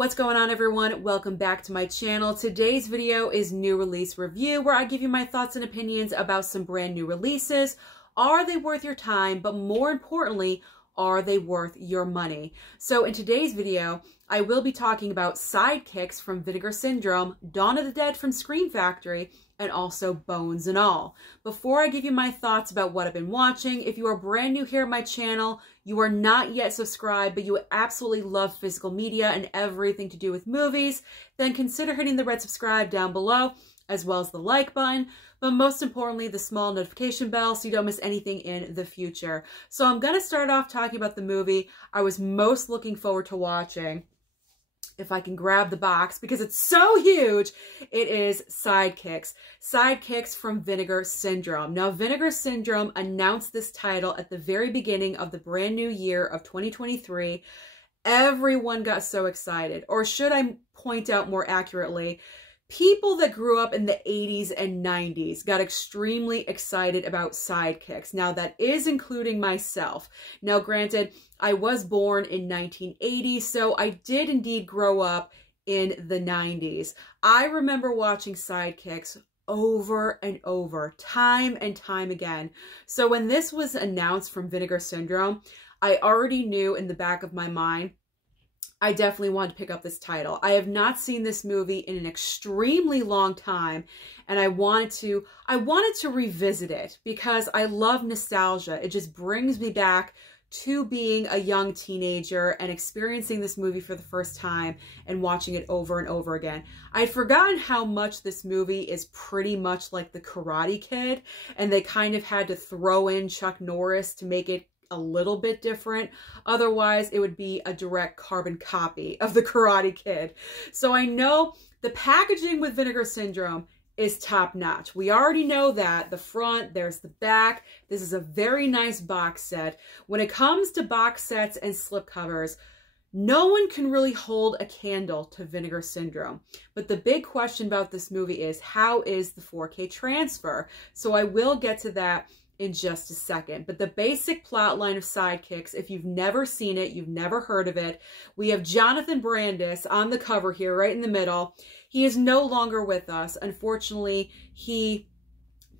What's going on, everyone? Welcome back to my channel. Today's video is new release review, where I give you my thoughts and opinions about some brand new releases. Are they worth your time? But more importantly, are they worth your money? So in today's video, I will be talking about Sidekicks from Vinegar Syndrome, Dawn of the Dead from Scream Factory, and also Bones and All. Before I give you my thoughts about what I've been watching, if you are brand new here at my channel, you are not yet subscribed, but you absolutely love physical media and everything to do with movies, then consider hitting the red subscribe down below, as well as the like button, but most importantly, the small notification bell so you don't miss anything in the future. So I'm going to start off talking about the movie I was most looking forward to watching. If I can grab the box, because it's so huge, it is Sidekicks. Sidekicks from Vinegar Syndrome. Now, Vinegar Syndrome announced this title at the very beginning of the brand new year of 2023. Everyone got so excited. Or should I point out more accurately, people that grew up in the 80s and 90s got extremely excited about Sidekicks. Now, that is including myself. Now, granted, I was born in 1980, so I did indeed grow up in the 90s. I remember watching Sidekicks over and over, time and time again. So when this was announced from Vinegar Syndrome, I already knew in the back of my mind I definitely wanted to pick up this title. I have not seen this movie in an extremely long time, and I wanted to revisit it because I love nostalgia. It just brings me back to being a young teenager and experiencing this movie for the first time and watching it over and over again. I'd forgotten how much this movie is pretty much like The Karate Kid, and they kind of had to throw in Chuck Norris to make it a little bit different. Otherwise, it would be a direct carbon copy of The Karate Kid. So I know the packaging with Vinegar Syndrome is top notch. We already know that. The front, there's the back. This is a very nice box set. When it comes to box sets and slipcovers, no one can really hold a candle to Vinegar Syndrome. But the big question about this movie is, how is the 4K transfer? So I will get to that in just a second. But the basic plot line of Sidekicks, if you've never seen it, you've never heard of it, we have Jonathan Brandis on the cover here, right in the middle. He is no longer with us. Unfortunately, he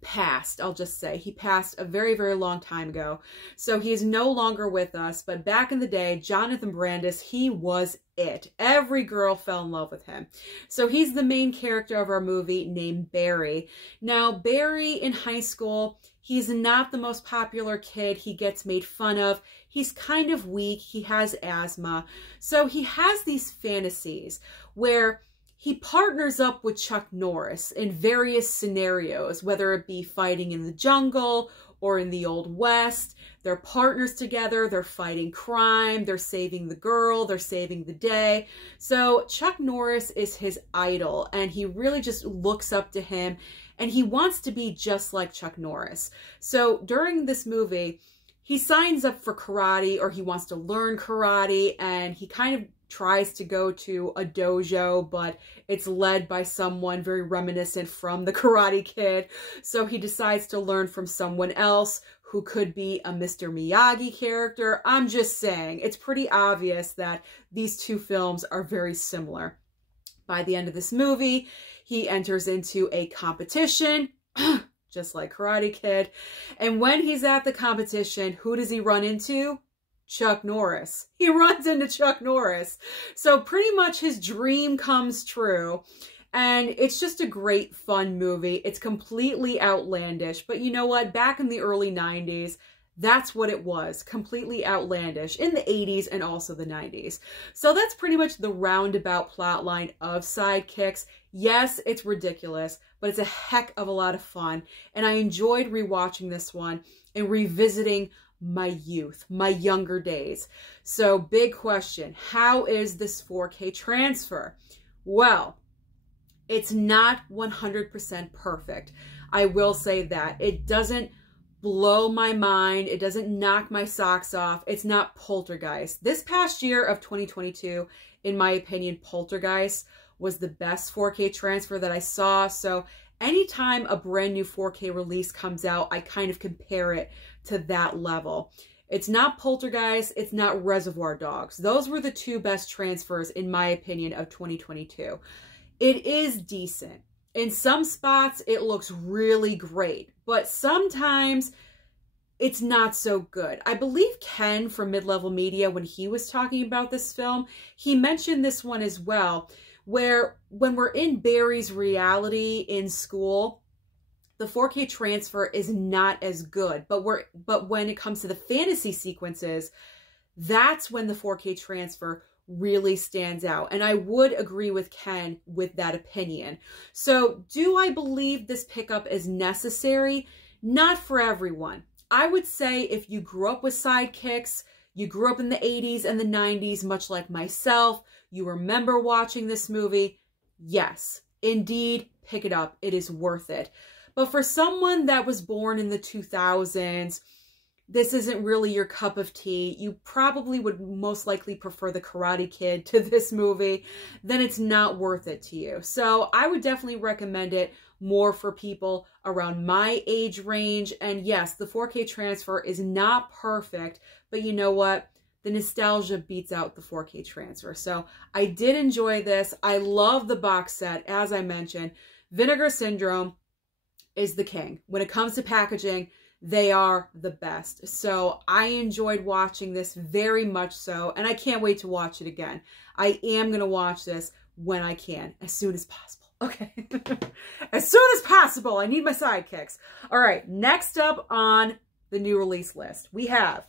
passed, I'll just say. He passed a very, very long time ago. So he is no longer with us. But back in the day, Jonathan Brandis, he was it. Every girl fell in love with him. So he's the main character of our movie named Barry. Now, Barry in high school, he's not the most popular kid. He gets made fun of. He's kind of weak. He has asthma. So he has these fantasies where he partners up with Chuck Norris in various scenarios, whether it be fighting in the jungle or in the Old West. They're partners together. They're fighting crime. They're saving the girl. They're saving the day. So Chuck Norris is his idol, and he really just looks up to him, and he wants to be just like Chuck Norris. So during this movie, he signs up for karate, or he wants to learn karate, and he kind of tries to go to a dojo, but it's led by someone very reminiscent from the Karate Kid. So he decides to learn from someone else who could be a Mr. Miyagi character. I'm just saying, it's pretty obvious that these two films are very similar. By the end of this movie, he enters into a competition, just like Karate Kid. And when he's at the competition, who does he run into? Chuck Norris. He runs into Chuck Norris. So pretty much his dream comes true. And it's just a great, fun movie. It's completely outlandish. But you know what? Back in the early 90s, that's what it was. Completely outlandish. In the 80s and also the 90s. So that's pretty much the roundabout plotline of Sidekicks. Yes, it's ridiculous, but it's a heck of a lot of fun. And I enjoyed rewatching this one and revisiting my youth, my younger days. So big question, how is this 4K transfer? Well, it's not 100% perfect. I will say that. It doesn't blow my mind. It doesn't knock my socks off. It's not Poltergeist. This past year of 2022, in my opinion, Poltergeist was the best 4K transfer that I saw. So anytime a brand new 4K release comes out, I kind of compare it to that level. It's not Poltergeist. It's not Reservoir Dogs. Those were the two best transfers, in my opinion, of 2022. It is decent. In some spots, it looks really great, but sometimes it's not so good. I believe Ken from Mid-Level Media, when he was talking about this film, he mentioned this one as well, where when we're in Barry's reality in school, the 4K transfer is not as good. But when it comes to the fantasy sequences, that's when the 4K transfer really stands out. And I would agree with Ken with that opinion. So do I believe this pickup is necessary? Not for everyone. I would say if you grew up with Sidekicks, you grew up in the 80s and the 90s, much like myself, you remember watching this movie, yes, indeed, pick it up. It is worth it. But for someone that was born in the 2000s, this isn't really your cup of tea. You probably would most likely prefer The Karate Kid to this movie. Then it's not worth it to you. So I would definitely recommend it more for people around my age range. And yes, the 4K transfer is not perfect, but you know what? The nostalgia beats out the 4K transfer. So I did enjoy this. I love the box set. As I mentioned, Vinegar Syndrome is the king. When it comes to packaging, they are the best. So I enjoyed watching this very much so, and I can't wait to watch it again. I am going to watch this when I can, as soon as possible. Okay. As soon as possible. I need my sidekicks. All right. Next up on the new release list, we have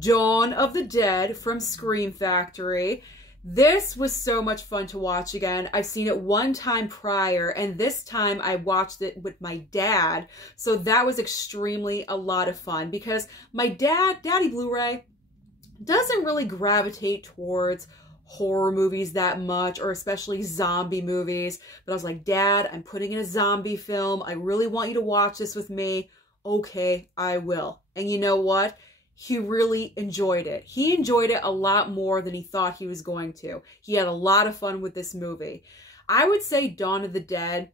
Dawn of the Dead from Scream Factory. This was so much fun to watch again. I've seen it one time prior, and this time I watched it with my dad. So that was extremely a lot of fun because my Daddy Blu-ray, doesn't really gravitate towards horror movies that much, or especially zombie movies. But I was like, Dad, I'm putting in a zombie film. I really want you to watch this with me. Okay, I will. And you know what? He really enjoyed it. He enjoyed it a lot more than he thought he was going to. He had a lot of fun with this movie. I would say Dawn of the Dead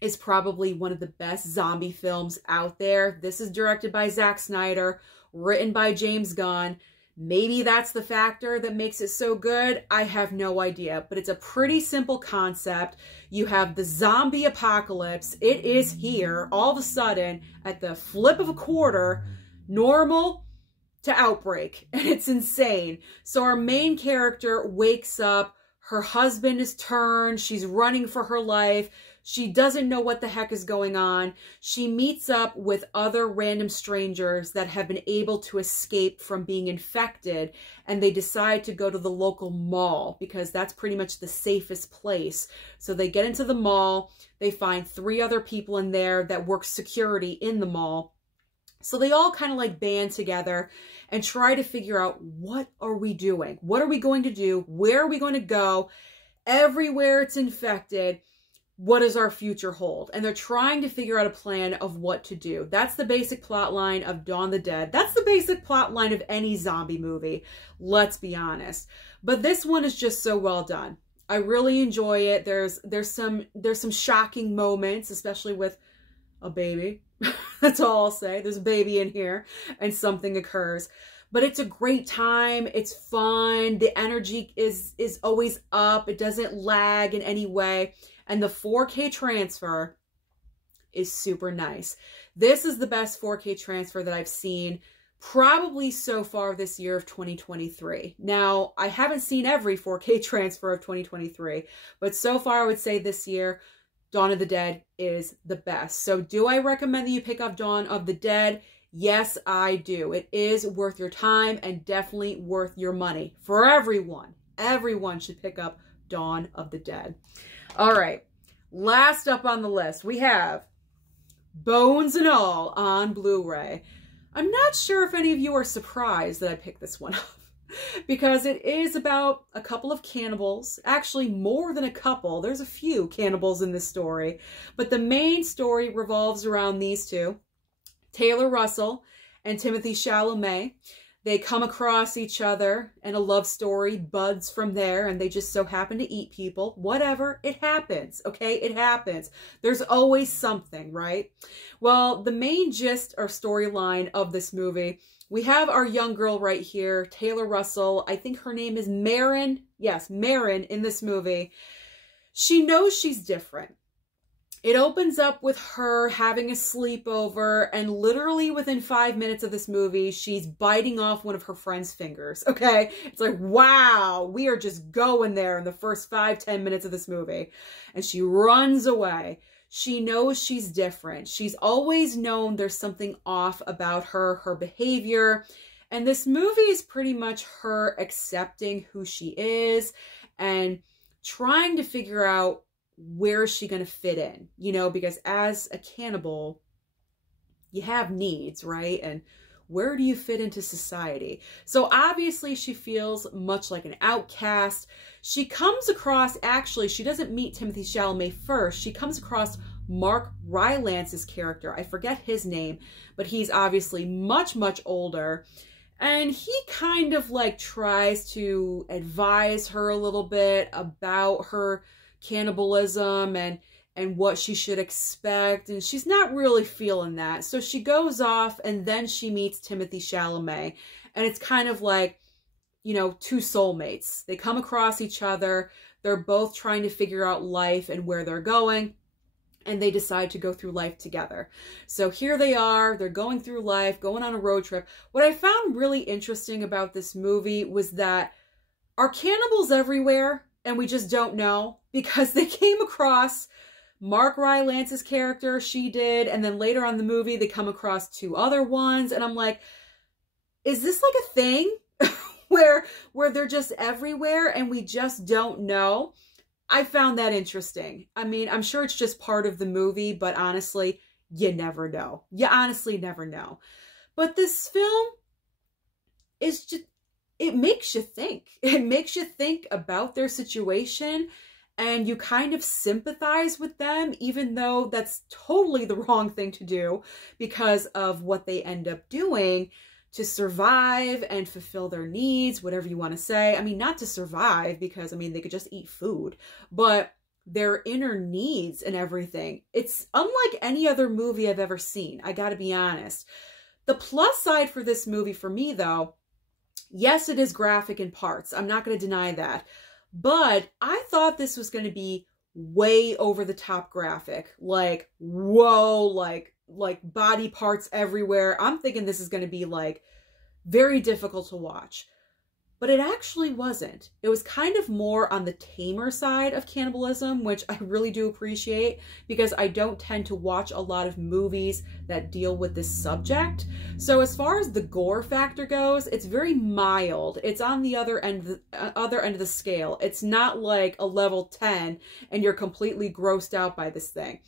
is probably one of the best zombie films out there. This is directed by Zack Snyder, written by James Gunn. Maybe that's the factor that makes it so good. I have no idea, but it's a pretty simple concept. You have the zombie apocalypse. It is here all of a sudden at the flip of a quarter, normal to outbreak, and it's insane. So our main character wakes up, her husband is turned, she's running for her life, she doesn't know what the heck is going on. She meets up with other random strangers that have been able to escape from being infected, and they decide to go to the local mall because that's pretty much the safest place. So they get into the mall, they find 3 other people in there that work security in the mall. So they all kind of like band together and try to figure out, what are we doing? What are we going to do? Where are we going to go? Everywhere it's infected, what does our future hold? And they're trying to figure out a plan of what to do. That's the basic plot line of Dawn of the Dead. That's the basic plot line of any zombie movie, let's be honest. But this one is just so well done. I really enjoy it. There's some shocking moments, especially with a baby. That's all I'll say. There's a baby in here and something occurs. But it's a great time. It's fun. The energy is always up. It doesn't lag in any way. And the 4K transfer is super nice. This is the best 4K transfer that I've seen probably so far this year of 2023. Now, I haven't seen every 4K transfer of 2023, but so far I would say this year, Dawn of the Dead is the best. So do I recommend that you pick up Dawn of the Dead? Yes, I do. It is worth your time and definitely worth your money. For everyone. Everyone should pick up Dawn of the Dead. All right. Last up on the list, we have Bones and All on Blu-ray. I'm not sure if any of you are surprised that I picked this one up, because it is about a couple of cannibals, actually more than a couple. There's a few cannibals in this story, but the main story revolves around these two, Taylor Russell and Timothée Chalamet. They come across each other and a love story buds from there, and they just so happen to eat people. Whatever, it happens, okay? It happens. There's always something, right? Well, the main gist or storyline of this movie, we have our young girl right here, Taylor Russell. I think her name is Marin. Yes, Marin in this movie. She knows she's different. It opens up with her having a sleepover, and literally within 5 minutes of this movie, she's biting off one of her friend's fingers, okay? It's like, wow, we are just going there in the first 5-10 minutes of this movie. And she runs away. She knows she's different. She's always known there's something off about her, her behavior. And this movie is pretty much her accepting who she is and trying to figure out where is she going to fit in, you know, because as a cannibal, you have needs, right? And where do you fit into society? So obviously she feels much like an outcast. She comes across, actually, she doesn't meet Timothée Chalamet first. She comes across Mark Rylance's character. I forget his name, but he's obviously much, much older. And he kind of like tries to advise her a little bit about her cannibalism and what she should expect, and she's not really feeling that. So she goes off, and then she meets Timothée Chalamet, and it's kind of like, you know, two soulmates. They come across each other, they're both trying to figure out life and where they're going, and they decide to go through life together. So here they are, they're going through life, going on a road trip. What I found really interesting about this movie was that, are cannibals everywhere and we just don't know? Because they came across Mark Rylance's character, she did, and then later on in the movie, they come across 2 other ones, and I'm like, is this like a thing where they're just everywhere and we just don't know? I found that interesting. I mean, I'm sure it's just part of the movie, but honestly, you never know. You honestly never know. But this film is just, it makes you think. It makes you think about their situation, and you kind of sympathize with them, even though that's totally the wrong thing to do because of what they end up doing to survive and fulfill their needs, whatever you want to say. I mean, not to survive, because, I mean, they could just eat food, but their inner needs and everything. It's unlike any other movie I've ever seen, I gotta be honest. The plus side for this movie for me, though, yes, it is graphic in parts. I'm not going to deny that. But I thought this was going to be way over the top graphic. Like, whoa, like body parts everywhere. I'm thinking this is going to be like very difficult to watch. But it actually wasn't. It was kind of more on the tamer side of cannibalism, which I really do appreciate, because I don't tend to watch a lot of movies that deal with this subject. So as far as the gore factor goes, it's very mild. It's on the other end of the scale. It's not like a level 10 and you're completely grossed out by this thing.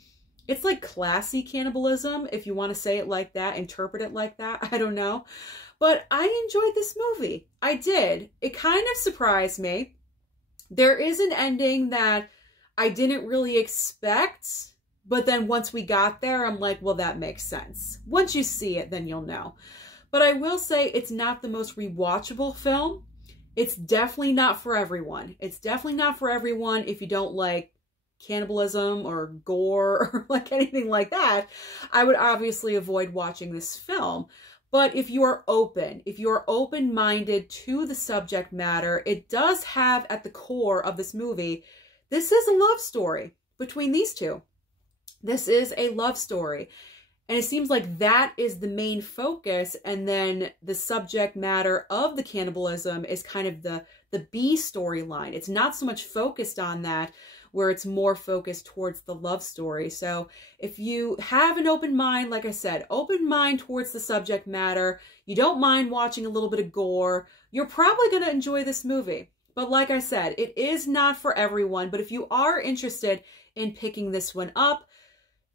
It's like classy cannibalism, if you want to say it like that, interpret it like that. I don't know. But I enjoyed this movie. I did. It kind of surprised me. There is an ending that I didn't really expect, but then once we got there, I'm like, well, that makes sense. Once you see it, then you'll know. But I will say it's not the most rewatchable film. It's definitely not for everyone. It's definitely not for everyone if you don't like cannibalism or gore or like anything like that. I would obviously avoid watching this film. But if you are open-minded to the subject matter, it does have at the core of this movie, this is a love story between these two. This is a love story. And it seems like that is the main focus. And then the subject matter of the cannibalism is kind of the B storyline. It's not so much focused on that, where it's more focused towards the love story. So if you have an open mind, like I said, open mind towards the subject matter, you don't mind watching a little bit of gore, you're probably going to enjoy this movie. But like I said, it is not for everyone. But if you are interested in picking this one up,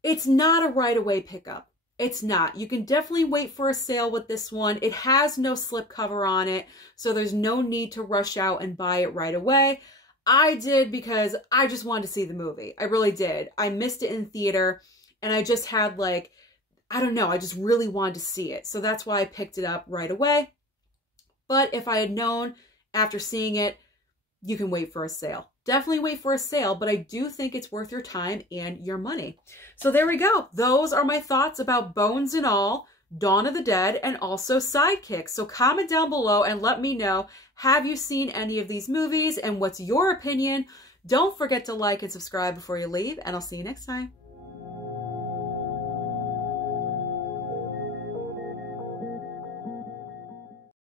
it's not a right away pickup. It's not. You can definitely wait for a sale with this one. It has no slipcover on it, so there's no need to rush out and buy it right away. I did because I just wanted to see the movie. I really did. I missed it in theater, and I just had like, I don't know, I just really wanted to see it. So that's why I picked it up right away. But if I had known after seeing it, you can wait for a sale. Definitely wait for a sale, but I do think it's worth your time and your money. So there we go. Those are my thoughts about Bones and All, Dawn of the Dead, and also Sidekicks. So comment down below and let me know, have you seen any of these movies and what's your opinion? Don't forget to like and subscribe before you leave, and I'll see you next time.